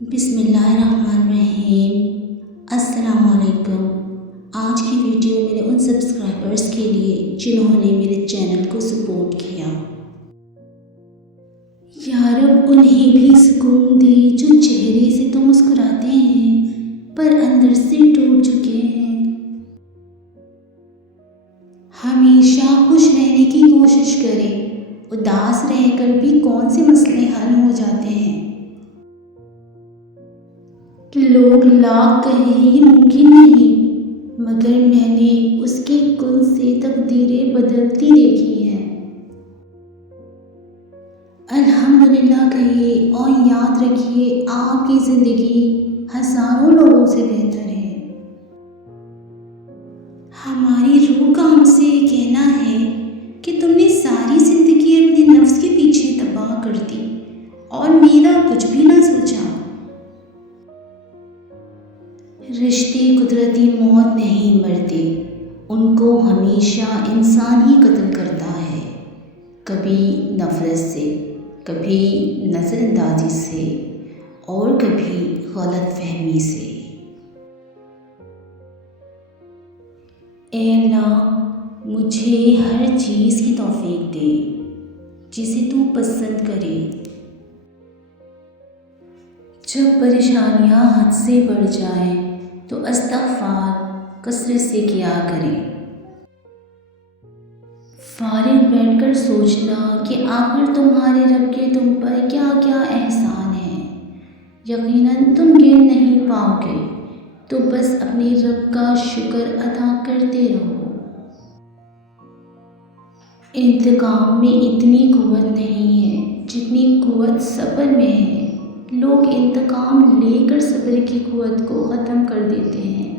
بسم اللہ الرحمن الرحیم۔ السلام علیکم۔ آج کی ویڈیو میرے ان سبسکرائبرز کے لیے جنہوں نے میرے چینل کو سپورٹ کیا۔ یا رب انہیں بھی سکون دے جو چہرے سے تو مسکراتے ہیں پر اندر سے ٹوٹ چکے ہیں۔ ہمیشہ خوش رہنے کی کوشش کریں، اداس رہ کر بھی کون سے مسئلے حل ہو جاتے ہیں۔ لوگ لاکھ کہیں یہ ممکن نہیں، مگر میں نے اس کے کن سے تقدیریں بدلتی دیکھی ہیں۔ الحمدللہ کہیے اور یاد رکھیے آپ کی زندگی ہزاروں لوگوں سے بہتر ہے۔ ہماری روح کا ہم سے کہنا ہے کہ تم نے ساری زندگی اپنے نفس کے پیچھے تباہ کر دی اور میرا کچھ بھی نہ سوچا۔ رشتے قدرتی موت نہیں مرتے، ان کو ہمیشہ انسان ہی قتل کرتا ہے، کبھی نفرت سے، کبھی نظر اندازی سے اور کبھی غلط فہمی سے۔ اے اللہ مجھے ہر چیز کی توفیق دے جسے تو پسند کرے۔ جب پریشانیاں حد سے بڑھ جائیں تو استغفار کثرت سے کیا کریں۔ فارغ بیٹھ کر سوچنا کہ آخر تمہارے رب کے تم پر کیا کیا احسان ہیں، یقیناً تم گن نہیں پاؤ گے، تو بس اپنے رب کا شکر ادا کرتے رہو۔ انتقام میں اتنی قوت نہیں ہے جتنی قوت صبر میں ہے۔ لوگ انتقام لے کر صبر کی قوت کو ختم کر دیتے ہیں۔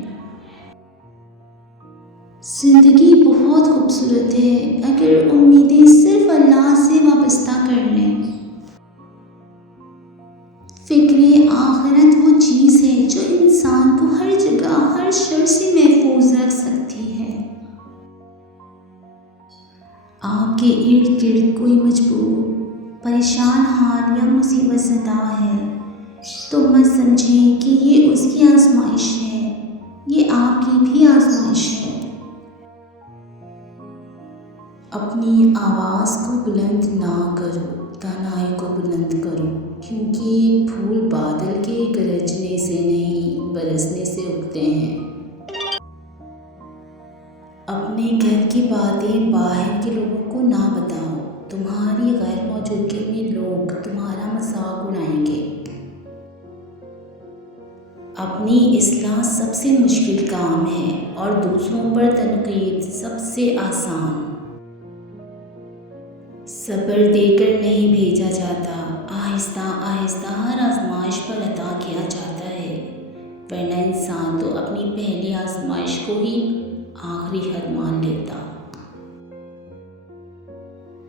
زندگی بہت خوبصورت ہے اگر امیدیں صرف اللہ سے وابستہ کر لیں۔ فکر آخرت وہ چیز ہے جو انسان کو ہر جگہ ہر شر سے محفوظ رکھ سکتی ہے۔ آپ کے ارد گرد کوئی مجبور، پریشان حال یا مصیبت زدہ ہے تو مت سمجھیں کہ یہ اس کی آزمائش ہے، یہ آپ کی بھی آزمائش ہے۔ اپنی آواز کو بلند نہ کرو، تنہائی کو بلند کرو، کیونکہ پھول بادل کے گرجنے سے نہیں برسنے سے اگتے ہیں۔ اپنے گھر کی باتیں باہر کے لوگوں کو نہ بتاؤ، تمہاری غیر موجودگی میں لوگ تمہارا مذاق اڑائیں گے۔ اپنی اصلاح سب سے مشکل کام ہے اور دوسروں پر تنقید سب سے آسان۔ صبر دے کر نہیں بھیجا جاتا، آہستہ آہستہ ہر آزمائش پر عطا کیا جاتا ہے، ورنہ انسان تو اپنی پہلی آزمائش کو ہی آخری حد مان لیتا۔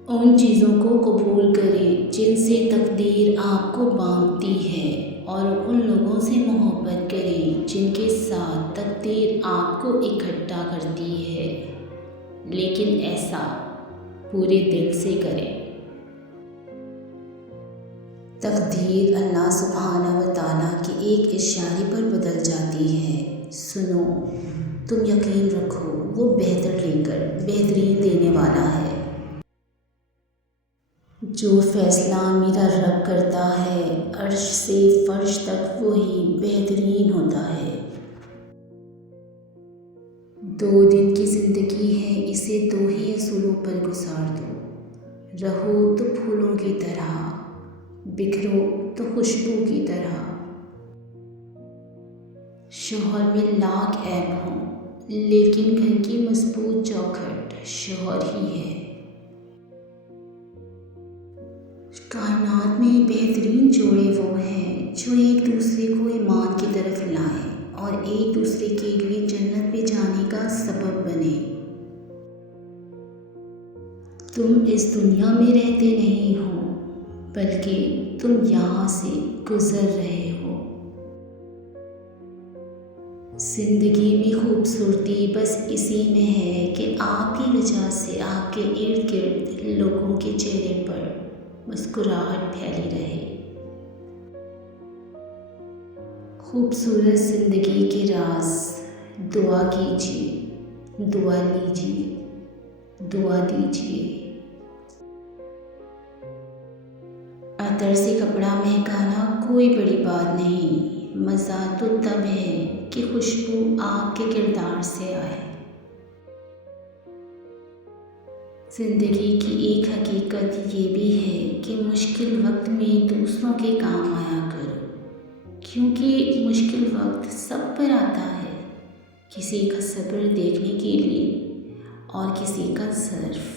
ان چیزوں کو قبول کریں جن سے تقدیر آپ کو باندھتی ہے، اور ان لوگوں سے محبت کریں جن کے ساتھ تقدیر آپ کو اکٹھا کرتی ہے، لیکن ایسا پورے دل سے کریں۔ تقدیر اللہ سبحانہ و تعالیٰ کے ایک اشارے پر بدل جاتی ہے۔ سنو، تم یقین رکھو، وہ بہتر لے کر بہترین دینے والا ہے۔ جو فیصلہ میرا رب کرتا ہے عرش سے فرش تک وہی بہترین ہوتا ہے۔ 2 دن کی زندگی ہے، اسے 2 ہی اصولوں پر گزار دو، رہو تو پھولوں کی طرح، بکھرو تو خوشبو کی طرح۔ شوہر میں لاکھ عیب ہوں لیکن گھر کی مضبوط چوکھٹ شوہر ہی ہے۔ کائنات میں بہترین جوڑے وہ ہیں جو ایک دوسرے کو ایمان کی طرف لائیں اور ایک دوسرے کے لیے جنت میں جانے کا سبب بنے۔ تم اس دنیا میں رہتے نہیں ہو بلکہ تم یہاں سے گزر رہے ہو۔ زندگی میں خوبصورتی بس اسی میں ہے کہ آپ کی وجہ سے آپ کے ارد گرد لوگوں کے چہرے پر مسکراہٹ پھیلی رہے۔ خوبصورت زندگی کے راز دعا کیجیے، دعا لیجیے، دعا دیجیے۔ عطر سے کپڑا مہکانا کوئی بڑی بات نہیں، مزہ تو تب ہے کہ خوشبو آپ کے کردار سے آئے۔ زندگی کی ایک حقیقت یہ بھی ہے کہ مشکل وقت میں دوسروں کے کام آیا کرو، کیونکہ مشکل وقت سب پر آتا ہے، کسی کا صبر دیکھنے کے لیے اور کسی کا صرف